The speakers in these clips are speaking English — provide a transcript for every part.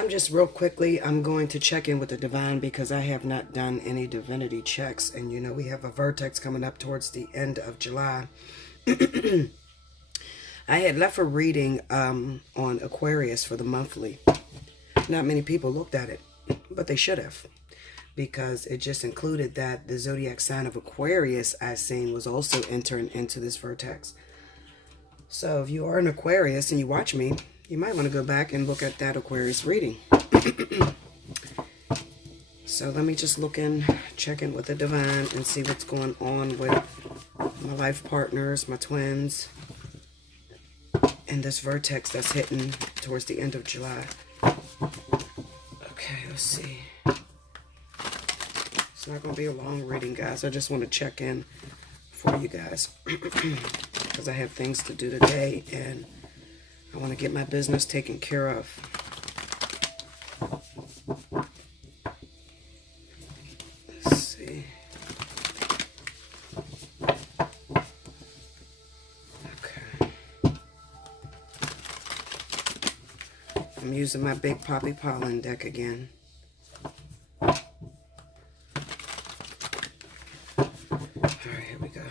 I'm just real quickly, I'm going to check in with the divine because I have not done any divinity checks. And you know, we have a vertex coming up towards the end of July. I had left a reading on Aquarius for the monthly. Not many people looked at it, but they should have, because it just included that the zodiac sign of Aquarius, I seen, was also entering into this vertex. So if you are an Aquarius and you watch me, you might want to go back and look at that Aquarius reading. So let me just check in with the divine and see what's going on with my life partners, my twins, and this vertex that's hitting towards the end of July. Okay, let's see. It's not going to be a long reading, guys. I just want to check in for you guys because I have things to do today and I want to get my business taken care of. Let's see. Okay. I'm using my Big Poppy Pollen deck again. Alright, here we go.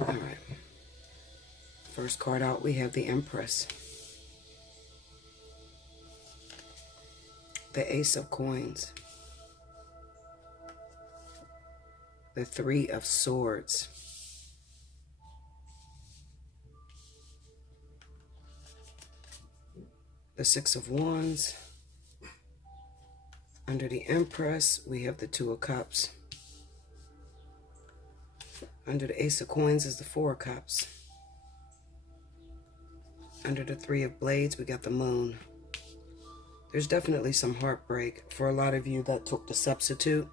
Alright. First card out, we have the Empress. The Ace of Coins. The Three of Swords. The Six of Wands. Under the Empress, we have the Two of Cups. Under the Ace of Coins is the Four of Cups. Under the Three of Blades, we got the Moon. There's definitely some heartbreak for a lot of you that took the substitute.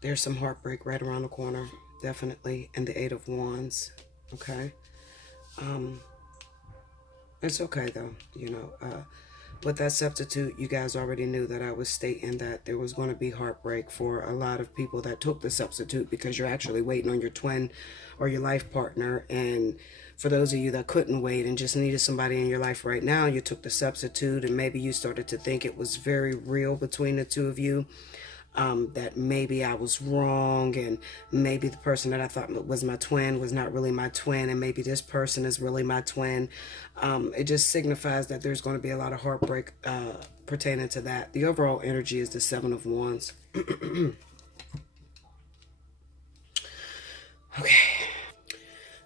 There's some heartbreak right around the corner, definitely. And the Eight of Wands, okay? It's okay, though, you know. With that substitute, you guys already knew that I was stating that there was going to be heartbreak for a lot of people that took the substitute because you're actually waiting on your twin or your life partner. And for those of you that couldn't wait and just needed somebody in your life right now, you took the substitute and maybe you started to think it was very real between the two of you. That maybe I was wrong and maybe the person that I thought was my twin was not really my twin and maybe this person is really my twin. It just signifies that there's going to be a lot of heartbreak pertaining to that. The overall energy is the Seven of Wands. Okay.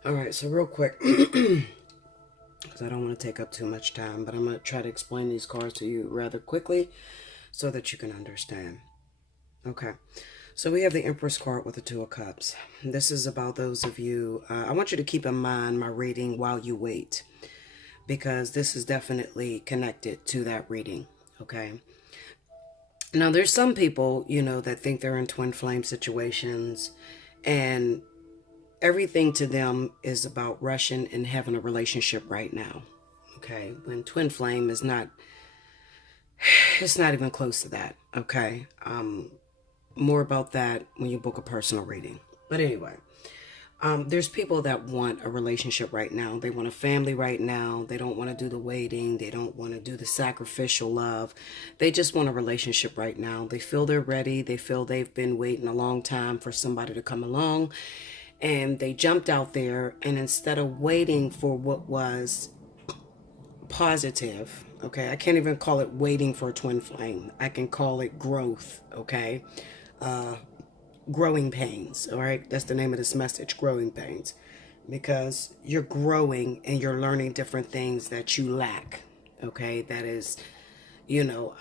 All right, so real quick, because I don't want to take up too much time, but I'm going to try to explain these cards to you rather quickly so that you can understand. Okay, so we have the Empress card with the Two of Cups. This is about those of you, I want you to keep in mind my reading while you wait, because this is definitely connected to that reading, okay? Now, there's some people, you know, that think they're in twin flame situations, and everything to them is about rushing and having a relationship right now, okay? When twin flame is not, it's not even close to that, okay? More about that when you book a personal reading. But anyway, there's people that want a relationship right now. They want a family right now. They don't want to do the waiting. They don't want to do the sacrificial love. They just want a relationship right now. They feel they're ready. They feel they've been waiting a long time for somebody to come along. And they jumped out there, and instead of waiting for what was positive, okay, I can't even call it waiting for a twin flame. I can call it growth, okay? Growing pains, all right? That's the name of this message, growing pains. Because you're growing and you're learning different things that you lack, okay? That is, you know,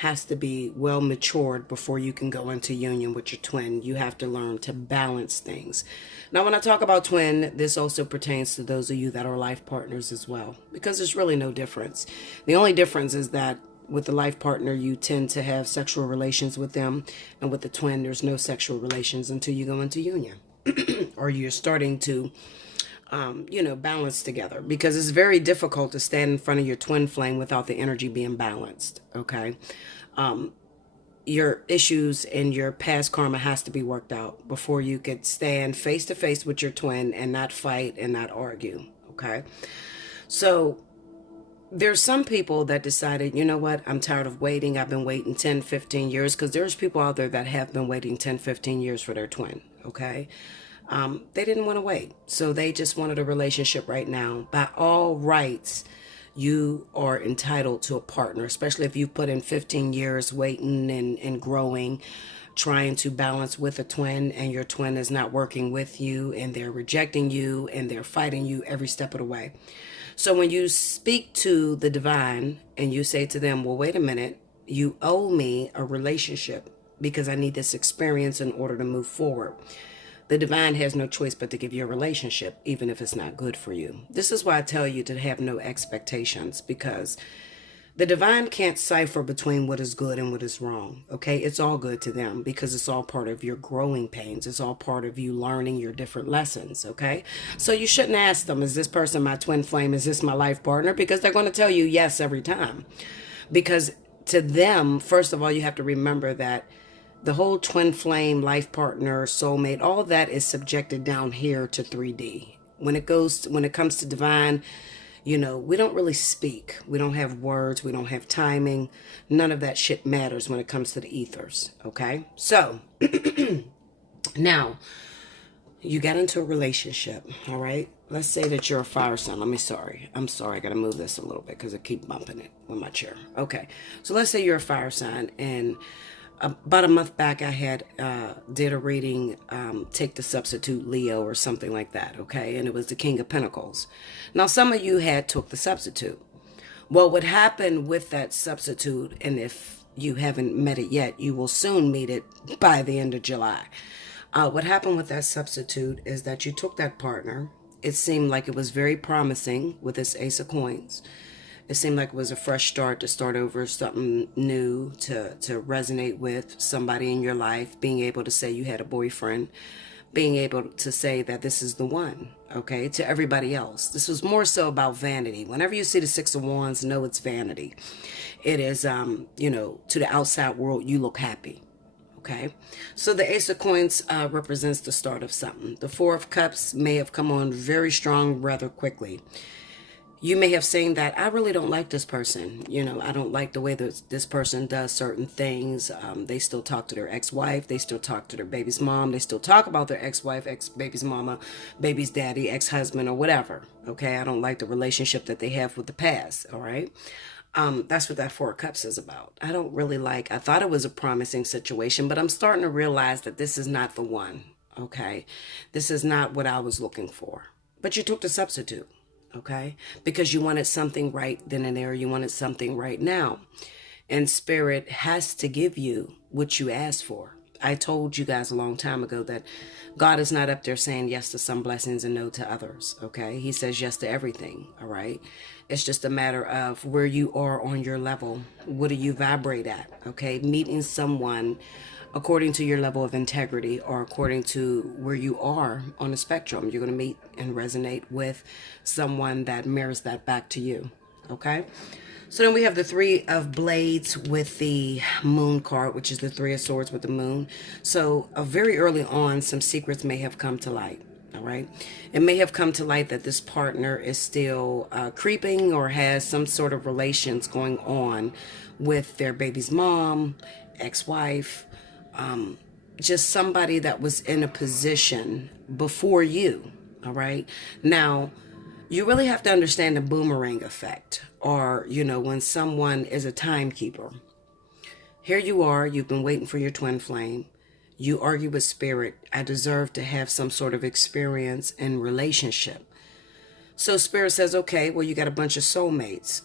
has to be well matured before you can go into union with your twin. You have to learn to balance things. Now, when I talk about twin, this also pertains to those of you that are life partners as well, because there's really no difference. The only difference is that with the life partner, you tend to have sexual relations with them, and with the twin, there's no sexual relations until you go into union or you're starting to you know, balance together, because it's very difficult to stand in front of your twin flame without the energy being balanced, okay? your issues and your past karma has to be worked out before you could stand face to face with your twin and not fight and not argue. Okay. So there's some people that decided, you know what, I'm tired of waiting. I've been waiting 10, 15 years, because there's people out there that have been waiting 10, 15 years for their twin. Okay. They didn't want to wait. So they just wanted a relationship right now. By all rights, you are entitled to a partner, especially if you put in 15 years waiting and growing, trying to balance with a twin, and your twin is not working with you, and they're rejecting you, and they're fighting you every step of the way. So when you speak to the divine and you say to them, well, wait a minute, you owe me a relationship because I need this experience in order to move forward. The divine has no choice but to give you a relationship, even if it's not good for you. This is why I tell you to have no expectations, because the divine can't cipher between what is good and what is wrong. Okay, it's all good to them because it's all part of your growing pains. It's all part of you learning your different lessons. Okay, so you shouldn't ask them, is this person my twin flame? Is this my life partner? Because they're going to tell you yes every time. Because to them, first of all, you have to remember that the whole twin flame, life partner, soulmate, all of that is subjected down here to 3D. When it comes to divine, we don't really speak. We don't have words. We don't have timing. None of that shit matters when it comes to the ethers. Okay? So, now, you got into a relationship, all right? Let's say that you're a fire sign. I'm sorry. I got to move this a little bit because I keep bumping it with my chair. Okay. So let's say you're a fire sign, and about a month back, I had did a reading, take the substitute Leo or something like that, okay? And it was the King of Pentacles. Now, some of you had took the substitute. Well, what happened with that substitute, and if you haven't met it yet, you will soon meet it by the end of July. What happened with that substitute is that you took that partner. It seemed like it was very promising with this Ace of Coins. It seemed like it was a fresh start, to start over, something new to resonate with somebody in your life, being able to say you had a boyfriend, being able to say that this is the one, okay, to everybody else. This was more so about vanity. Whenever you see the Six of Wands, know it's vanity. It is, to the outside world, you look happy. Okay, so the Ace of Coins represents the start of something. The Four of Cups may have come on very strong rather quickly. You may have seen that I really don't like this person. I don't like the way that this person does certain things. They still talk to their ex-wife. They still talk to their baby's mom. They still talk about their ex-wife, ex-baby's mama, baby's daddy, ex-husband, or whatever. Okay, I don't like the relationship that they have with the past. All right. That's what that Four of Cups is about. I thought it was a promising situation, but I'm starting to realize that this is not the one. Okay. This is not what I was looking for. But you took the substitute. Okay, because you wanted something right then and there. You wanted something right now. And Spirit has to give you what you asked for. I told you guys a long time ago that God is not up there saying yes to some blessings and no to others. Okay, He says yes to everything. All right, it's just a matter of where you are on your level. What do you vibrate at? Okay, meeting someone according to your level of integrity, or according to where you are on the spectrum. You're going to meet and resonate with someone that mirrors that back to you. Okay? So then we have the Three of Blades with the Moon card, which is the Three of Swords with the Moon. So very early on, some secrets may have come to light. All right. It may have come to light that this partner is still creeping or has some sort of relations going on with their baby's mom, ex-wife, just somebody that was in a position before you. All right. Now, you really have to understand the boomerang effect, or, when someone is a timekeeper. Here you are. You've been waiting for your twin flame. You argue with Spirit. I deserve to have some sort of experience in relationship. So Spirit says, okay, well, you got a bunch of soulmates.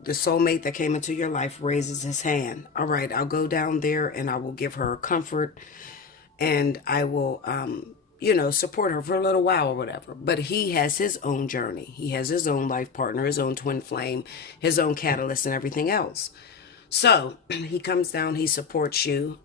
The soulmate that came into your life raises his hand. All right, I'll go down there and I will give her comfort, and I will, support her for a little while or whatever. But he has his own journey. He has his own life partner, his own twin flame, his own catalyst, and everything else. So he comes down, he supports you.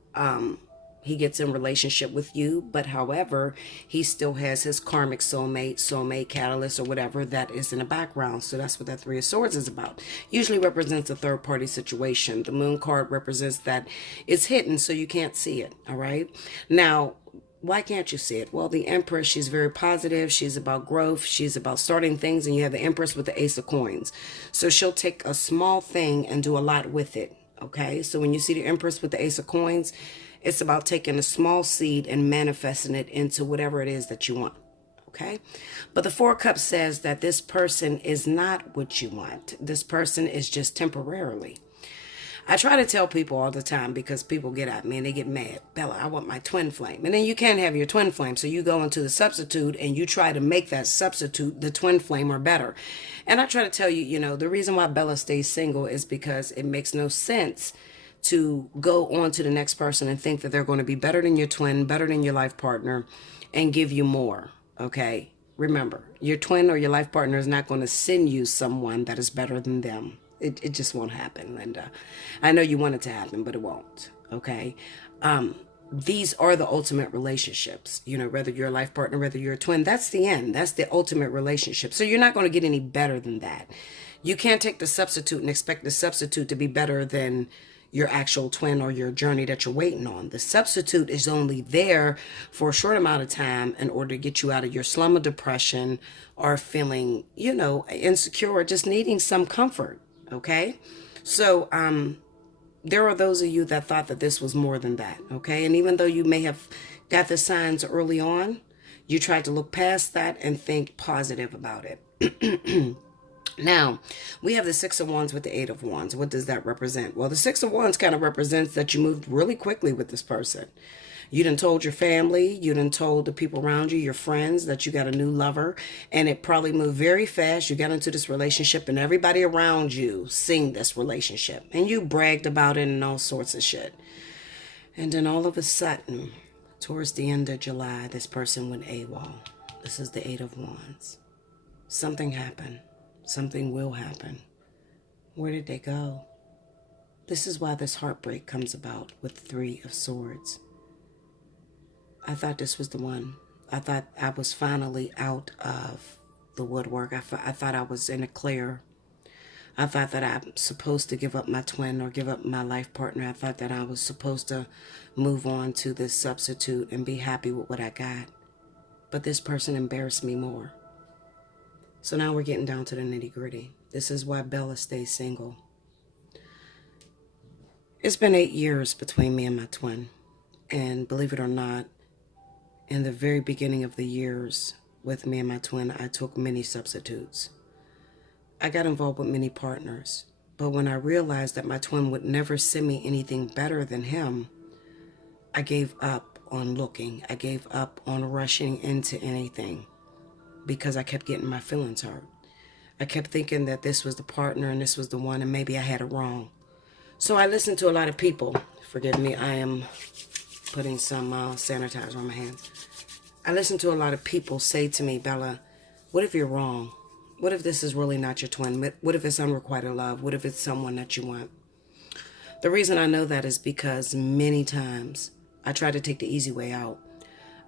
He gets in relationship with you, but however, he still has his karmic soulmate, catalyst, or whatever that is in the background. So that's what that Three of Swords is about. Usually represents a third party situation. The Moon card represents that it's hidden, so you can't see it. All right. Now, why can't you see it? Well, the Empress, she's very positive. She's about growth. She's about starting things. And you have the Empress with the Ace of Coins. So she'll take a small thing and do a lot with it. Okay. So when you see the Empress with the Ace of Coins, it's about taking a small seed and manifesting it into whatever it is that you want. Okay. But the Four of Cups says that this person is not what you want. This person is just temporarily. I try to tell people all the time, because people get at me and they get mad. Bella, I want my twin flame. And then you can't have your twin flame. So you go into the substitute and you try to make that substitute, the twin flame, or better. And I try to tell you, the reason why Bella stays single is because it makes no sense to go on to the next person and think that they're going to be better than your twin, better than your life partner, and give you more. Okay. Remember, your twin or your life partner is not going to send you someone that is better than them. It just won't happen, Linda. I know you want it to happen, but it won't. Okay. These are the ultimate relationships, whether you're a life partner, whether you're a twin, that's the end. That's the ultimate relationship. So you're not going to get any better than that. You can't take the substitute and expect the substitute to be better than your actual twin or your journey that you're waiting on. The substitute is only there for a short amount of time in order to get you out of your slum of depression or feeling, insecure or just needing some comfort. Okay. So, there are those of you that thought that this was more than that. Okay. And even though you may have got the signs early on, you tried to look past that and think positive about it. Now, we have the Six of Wands with the Eight of Wands. What does that represent? Well, the Six of Wands kind of represents that you moved really quickly with this person. You done told your family, you done told the people around you, your friends, that you got a new lover, and it probably moved very fast. You got into this relationship and everybody around you seen this relationship and you bragged about it and all sorts of shit. And then all of a sudden, towards the end of July, this person went AWOL. This is the Eight of Wands. Something happened. Something will happen. Where did they go? This is why this heartbreak comes about with the Three of Swords. I thought this was the one. I thought I was finally out of the woodwork. I thought I was in the clear. I thought that I'm supposed to give up my twin or give up my life partner. I thought that I was supposed to move on to this substitute and be happy with what I got. But this person embarrassed me more. So now we're getting down to the nitty-gritty. This is why Bella stays single. It's been 8 years between me and my twin. And believe it or not, in the very beginning of the years with me and my twin, I took many substitutes. I got involved with many partners. But when I realized that my twin would never send me anything better than him, I gave up on looking. I gave up on rushing into anything, because I kept getting my feelings hurt. I kept thinking that this was the partner and this was the one, and maybe I had it wrong. So I listened to a lot of people. Forgive me, I am putting some sanitizer on my hands. I listened to a lot of people say to me, Bella, what if you're wrong? What if this is really not your twin? What if it's unrequited love? What if it's someone that you want? The reason I know that is because many times I tried to take the easy way out.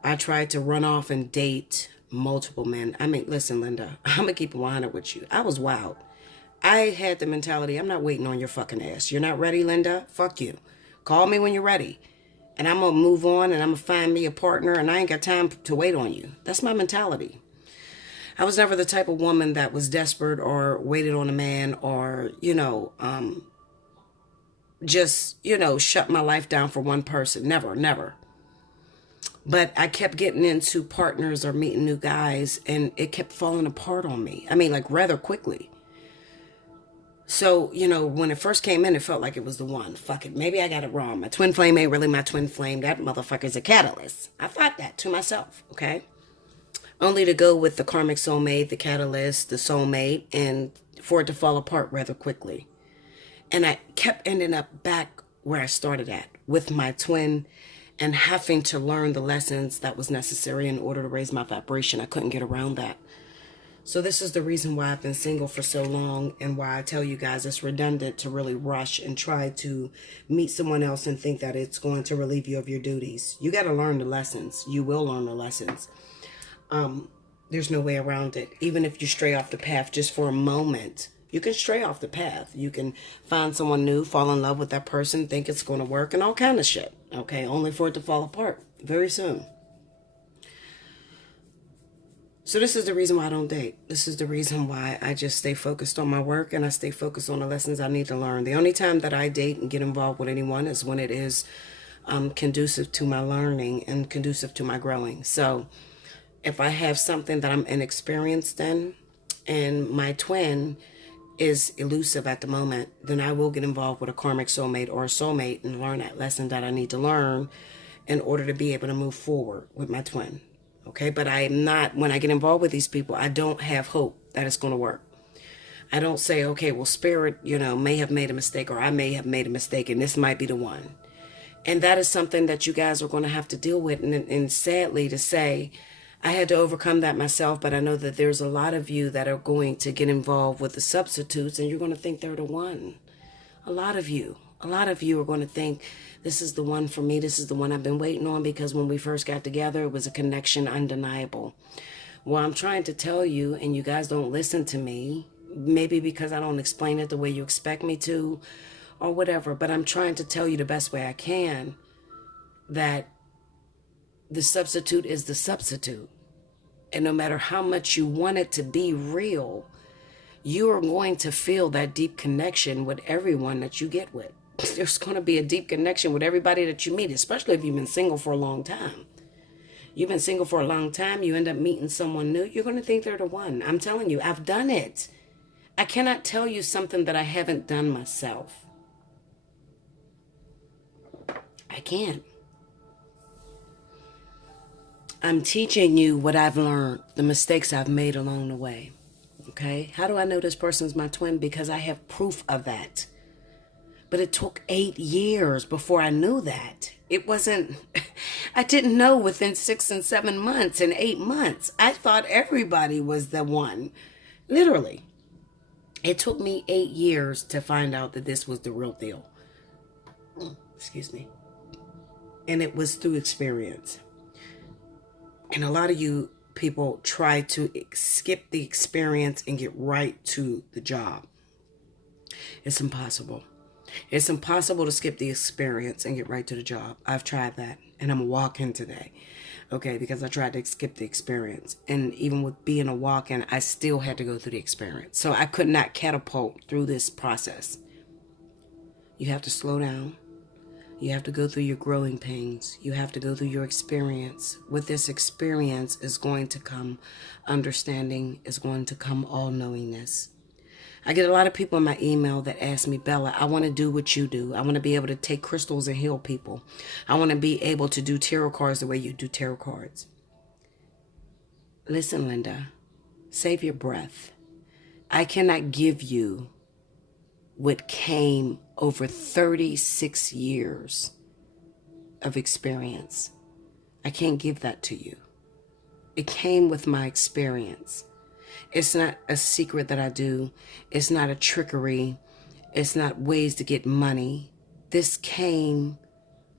I tried to run off and date multiple men. I mean, listen, Linda, I'm going to keep it 100 with you. I was wild. I had the mentality, I'm not waiting on your fucking ass. You're not ready, Linda? Fuck you. Call me when you're ready. And I'm going to move on and I'm going to find me a partner and I ain't got time to wait on you. That's my mentality. I was never the type of woman that was desperate or waited on a man or, shut my life down for one person. Never, never. But I kept getting into partners or meeting new guys and it kept falling apart on me. I mean, like rather quickly. So, when it first came in, it felt like it was the one. Fuck it. Maybe I got it wrong. My twin flame ain't really my twin flame. That motherfucker's a catalyst. I thought that to myself. Okay. Only to go with the karmic soulmate, the catalyst, the soulmate, and for it to fall apart rather quickly. And I kept ending up back where I started at with my twin and having to learn the lessons that was necessary in order to raise my vibration. I couldn't get around that. So this is the reason why I've been single for so long, and why I tell you guys it's redundant to really rush and try to meet someone else and think that it's going to relieve you of your duties. You got to learn the lessons. You will learn the lessons. There's no way around it. Even if you stray off the path just for a moment, you can stray off the path. You can find someone new, fall in love with that person, think it's going to work, and all kind of shit. Okay, only for it to fall apart very soon. So this is the reason why I don't date. This is the reason why I just stay focused on my work, and I stay focused on the lessons I need to learn. The only time that I date and get involved with anyone is when it is conducive to my learning and conducive to my growing. So if I have something that I'm inexperienced in, and my twin is elusive at the moment, then I will get involved with a karmic soulmate or a soulmate and learn that lesson that I need to learn in order to be able to move forward with my twin. Okay, but I'm not, when I get involved with these people, I don't have hope that it's going to work. I don't say, okay, well, spirit, may have made a mistake, or I may have made a mistake, and this might be the one. And that is something that you guys are going to have to deal with. And sadly to say, I had to overcome that myself, but I know that there's a lot of you that are going to get involved with the substitutes, and you're going to think they're the one. A lot of you are going to think, this is the one for me. This is the one I've been waiting on, because when we first got together, it was a connection undeniable. Well, I'm trying to tell you, and you guys don't listen to me, maybe because I don't explain it the way you expect me to, or whatever, but I'm trying to tell you the best way I can that the substitute is the substitute. And no matter how much you want it to be real, you are going to feel that deep connection with everyone that you get with. There's going to be a deep connection with everybody that you meet, especially if you've been single for a long time. You've been single for a long time, you end up meeting someone new, you're going to think they're the one. I'm telling you, I've done it. I cannot tell you something that I haven't done myself. I can't. I'm teaching you what I've learned, the mistakes I've made along the way. Okay? How do I know this person's my twin? Because I have proof of that. But it took 8 years before I knew that. It wasn't, I didn't know within 6 and 7 months and 8 months. I thought everybody was the one. Literally. It took me 8 years to find out that this was the real deal. Excuse me. And it was through experience. And a lot of you people try to skip the experience and get right to the job. It's impossible. It's impossible to skip the experience and get right to the job. I've tried that, and I'm a walk-in today. Okay, because I tried to skip the experience. And even with being a walk-in, I still had to go through the experience. So I could not catapult through this process. You have to slow down. You have to go through your growing pains. You have to go through your experience. With this experience is going to come understanding, is going to come all-knowingness. I get a lot of people in my email that ask me, Bella, I want to do what you do. I want to be able to take crystals and heal people. I want to be able to do tarot cards the way you do tarot cards. Listen, Linda, save your breath. I cannot give you what came over 36 years of experience. I can't give that to you. It came with my experience. It's not a secret that I do. It's not a trickery. It's not ways to get money. This came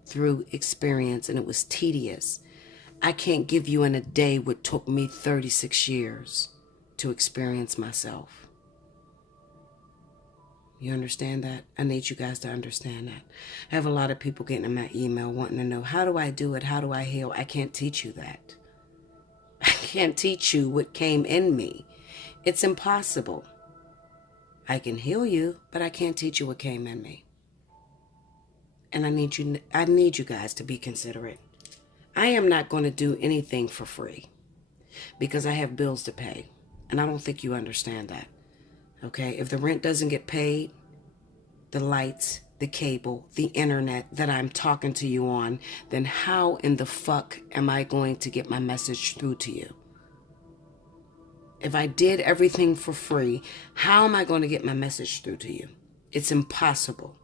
through experience, and it was tedious. I can't give you in a day what took me 36 years to experience myself. You understand that? I need you guys to understand that. I have a lot of people getting in my email wanting to know, how do I do it? How do I heal? I can't teach you that. I can't teach you what came in me. It's impossible. I can heal you, but I can't teach you what came in me. And I need you guys to be considerate. I am not going to do anything for free because I have bills to pay. And I don't think you understand that. Okay, if the rent doesn't get paid, the lights, the cable, the internet that I'm talking to you on, then how in the fuck am I going to get my message through to you? If I did everything for free, how am I going to get my message through to you? It's impossible.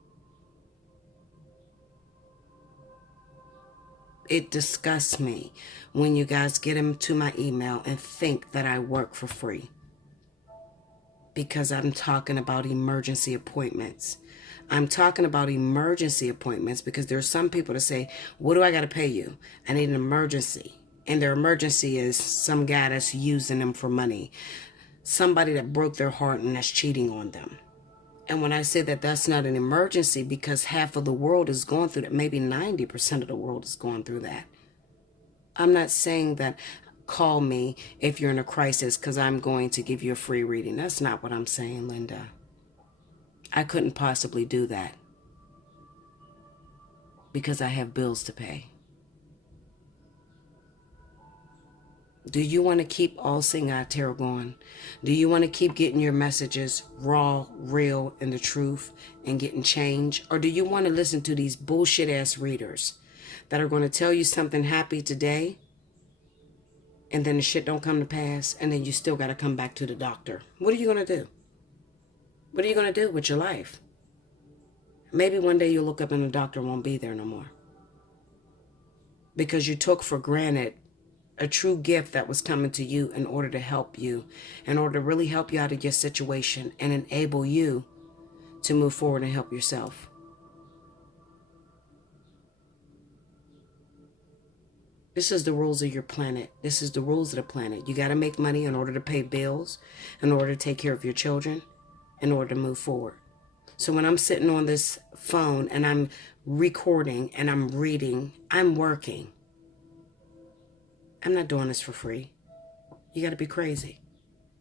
It disgusts me when you guys get into my email and think that I work for free. because I'm talking about emergency appointments. I'm talking about emergency appointments because there's some people that say, what do I got to pay you? I need an emergency. And their emergency is some guy that's using them for money. Somebody that broke their heart and that's cheating on them. And when I say that that's not an emergency, because half of the world is going through that, maybe 90% of the world is going through that. I'm not saying that call me if you're in a crisis because I'm going to give you a free reading. That's not what I'm saying, Linda. I couldn't possibly do that because I have bills to pay. Do you want to keep Allseeingeyetarot going? Do you want to keep getting your messages raw, real, and the truth and getting change? Or do you want to listen to these bullshit ass readers that are going to tell you something happy today and then the shit don't come to pass and then you still got to come back to the doctor? What are you going to do? What are you going to do with your life? Maybe one day you'll look up and the doctor won't be there no more because you took for granted a true gift that was coming to you in order to help you, in order to really help you out of your situation and enable you to move forward and help yourself. This is the rules of your planet. This is the rules of the planet. You got to make money in order to pay bills, in order to take care of your children, in order to move forward. So when I'm sitting on this phone and I'm recording and I'm reading, I'm working. I'm not doing this for free. You got to be crazy.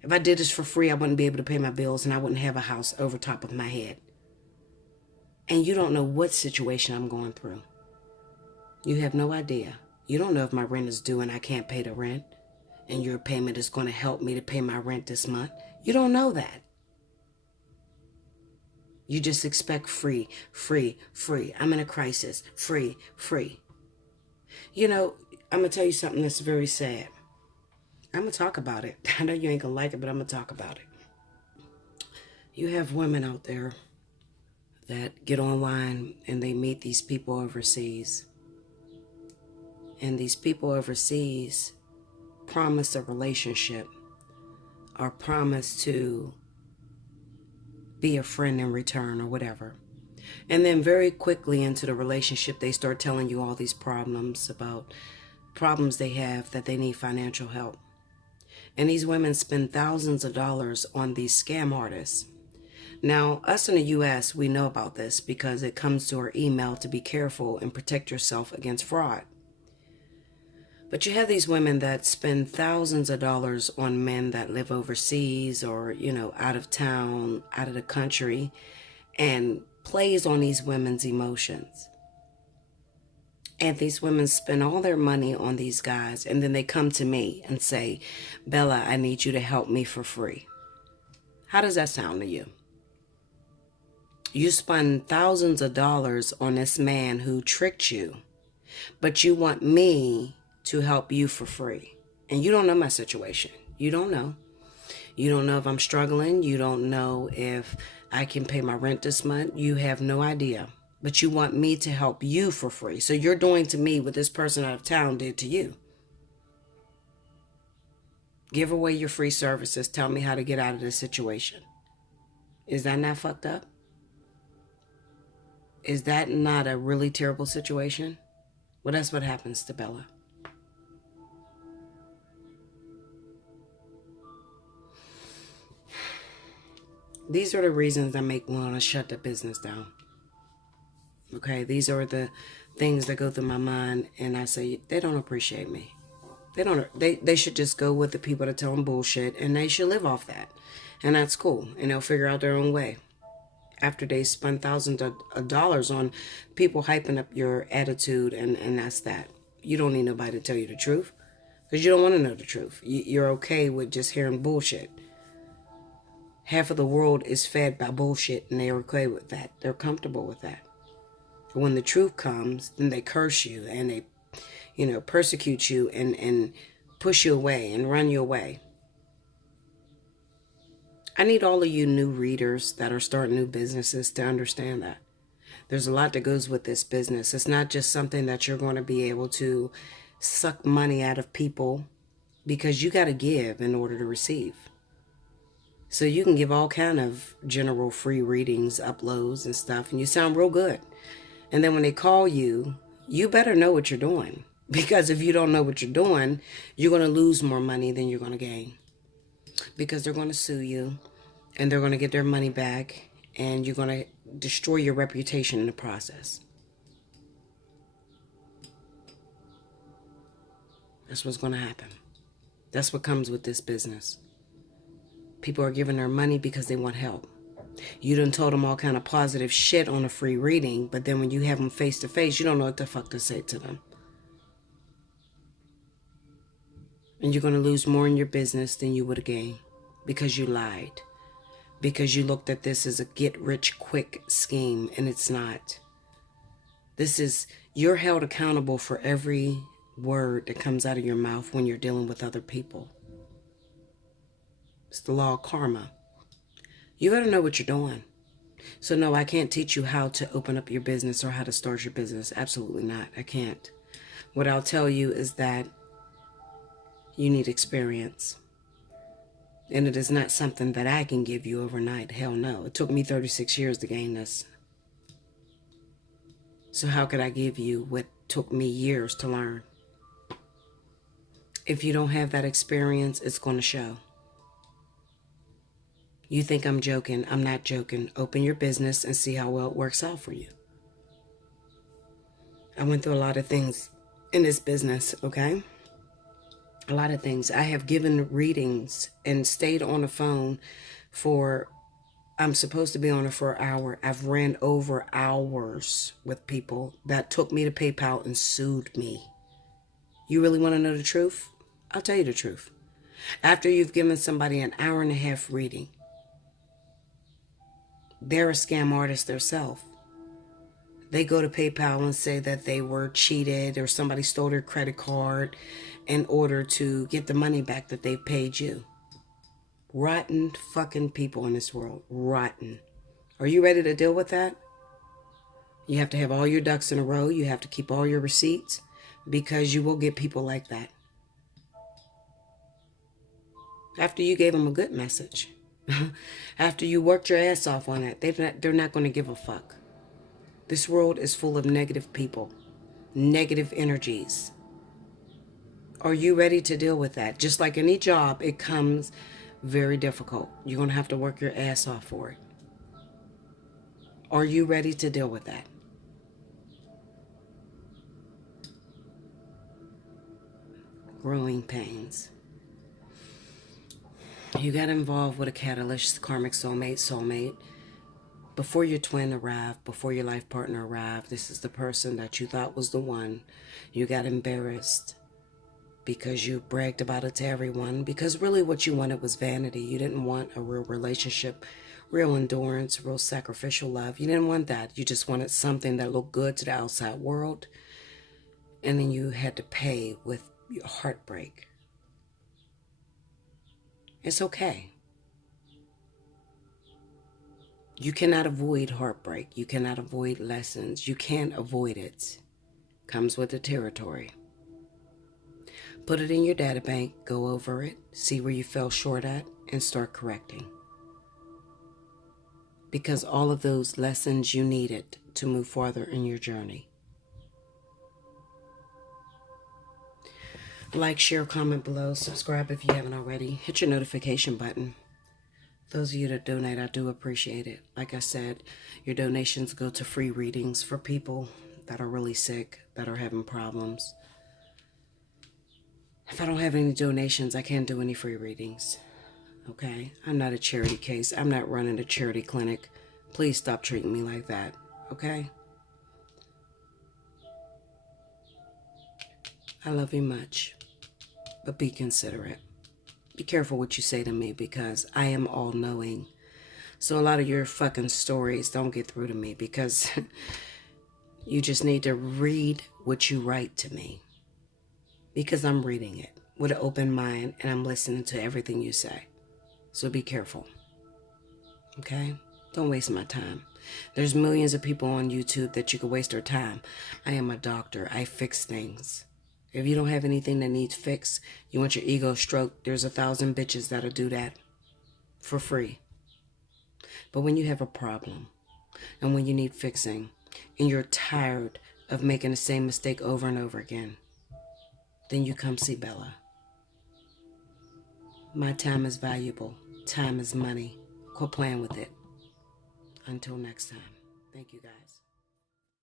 If I did this for free, I wouldn't be able to pay my bills and I wouldn't have a house over top of my head. And you don't know what situation I'm going through. You have no idea. You don't know if my rent is due and I can't pay the rent and your payment is going to help me to pay my rent this month. You don't know that. You just expect free, free, free. I'm in a crisis. Free, free. You know, I'm going to tell you something that's very sad. I'm going to talk about it. I know you ain't going to like it, but I'm going to talk about it. You have women out there that get online and they meet these people overseas. And these people overseas promise a relationship or promise to be a friend in return or whatever. And then very quickly into the relationship, they start telling you all these problems about problems they have that they need financial help. And these women spend thousands of dollars on these scam artists. Now, us in the U.S., we know about this because it comes to our email to be careful and protect yourself against fraud. But you have these women that spend thousands of dollars on men that live overseas or, you know, out of town, out of the country, and plays on these women's emotions. And these women spend all their money on these guys, and then they come to me and say, Bella, I need you to help me for free. How does that sound to you? You spend thousands of dollars on this man who tricked you, but you want me to help you for free. And you don't know my situation. You don't know. You don't know if I'm struggling. You don't know if I can pay my rent this month. You have no idea. But you want me to help you for free. So you're doing to me what this person out of town did to you. Give away your free services. Tell me how to get out of this situation. Is that not fucked up? Is that not a really terrible situation? Well, that's what happens to Bella. These are the reasons I make me want to shut the business down. Okay, these are the things that go through my mind, and I say, they don't appreciate me. They should just go with the people that tell them bullshit, and they should live off that. And that's cool, and they'll figure out their own way. After they spend thousands of dollars on people hyping up your attitude, and that's that. You don't need nobody to tell you the truth, because you don't want to know the truth. You're okay with just hearing bullshit. Half of the world is fed by bullshit, and they're okay with that. They're comfortable with that. When the truth comes, then they curse you and they, persecute you and push you away and run you away. I need all of you new readers that are starting new businesses to understand that. There's a lot that goes with this business. It's not just something that you're going to be able to suck money out of people, because you got to give in order to receive. So you can give all kind of general free readings, uploads and stuff, and you sound real good. And then when they call you, you better know what you're doing. Because if you don't know what you're doing, you're going to lose more money than you're going to gain. Because they're going to sue you, and they're going to get their money back, and you're going to destroy your reputation in the process. That's what's going to happen. That's what comes with this business. People are giving their money because they want help. You done told them all kind of positive shit on a free reading, but then when you have them face to face, you don't know what the fuck to say to them. And you're going to lose more in your business than you would have gained because you lied. Because you looked at this as a get-rich-quick scheme, and it's not. This is, you're held accountable for every word that comes out of your mouth when you're dealing with other people. It's the law of karma. You gotta know what you're doing. So no, I can't teach you how to open up your business or how to start your business. Absolutely not. I can't. What I'll tell you is that you need experience. And it is not something that I can give you overnight. Hell no. It took me 36 years to gain this. So how could I give you what took me years to learn? If you don't have that experience, it's going to show. You think I'm joking. I'm not joking. Open your business and see how well it works out for you. I went through a lot of things in this business, okay? A lot of things. I have given readings and stayed on the phone for, I'm supposed to be on it for an hour. I've ran over hours with people that took me to PayPal and sued me. You really want to know the truth? I'll tell you the truth. After you've given somebody an hour and a half reading, they're a scam artist themselves. They go to PayPal and say that they were cheated or somebody stole their credit card in order to get the money back that they've paid you. Rotten fucking people in this world. Rotten. Are you ready to deal with that? You have to have all your ducks in a row. You have to keep all your receipts because you will get people like that. After you gave them a good message. After you worked your ass off on it, they're not going to give a fuck. This world is full of negative people, negative energies. Are you ready to deal with that? Just like any job, it comes very difficult. You're going to have to work your ass off for it. Are you ready to deal with that? Growing pains. You got involved with a catalyst, karmic soulmate. Before your twin arrived, before your life partner arrived, this is the person that you thought was the one. You got embarrassed because you bragged about it to everyone. Because really what you wanted was vanity. You didn't want a real relationship, real endurance, real sacrificial love. You didn't want that. You just wanted something that looked good to the outside world. And then you had to pay with your heartbreak. It's okay. You cannot avoid heartbreak. You cannot avoid lessons. You can't avoid it. Comes with the territory. Put it in your data bank. Go over it. See where you fell short at and start correcting. Because all of those lessons you needed to move farther in your journey. Like, share, comment below. Subscribe if you haven't already. Hit your notification button. Those of you that donate, I do appreciate it. Like I said, your donations go to free readings for people that are really sick, that are having problems. If I don't have any donations, I can't do any free readings. Okay? I'm not a charity case. I'm not running a charity clinic. Please stop treating me like that. Okay? I love you much. But be considerate. Be careful what you say to me because I am all-knowing. So a lot of your fucking stories don't get through to me because you just need to read what you write to me. Because I'm reading it with an open mind and I'm listening to everything you say. So be careful. Okay? Don't waste my time. There's millions of people on YouTube that you can waste their time. I am a doctor. I fix things. If you don't have anything that needs fixed, you want your ego stroked, there's 1,000 bitches that'll do that. for free. But when you have a problem and when you need fixing and you're tired of making the same mistake over and over again, then you come see Bella. My time is valuable. Time is money. Quit playing with it. Until next time. Thank you, guys.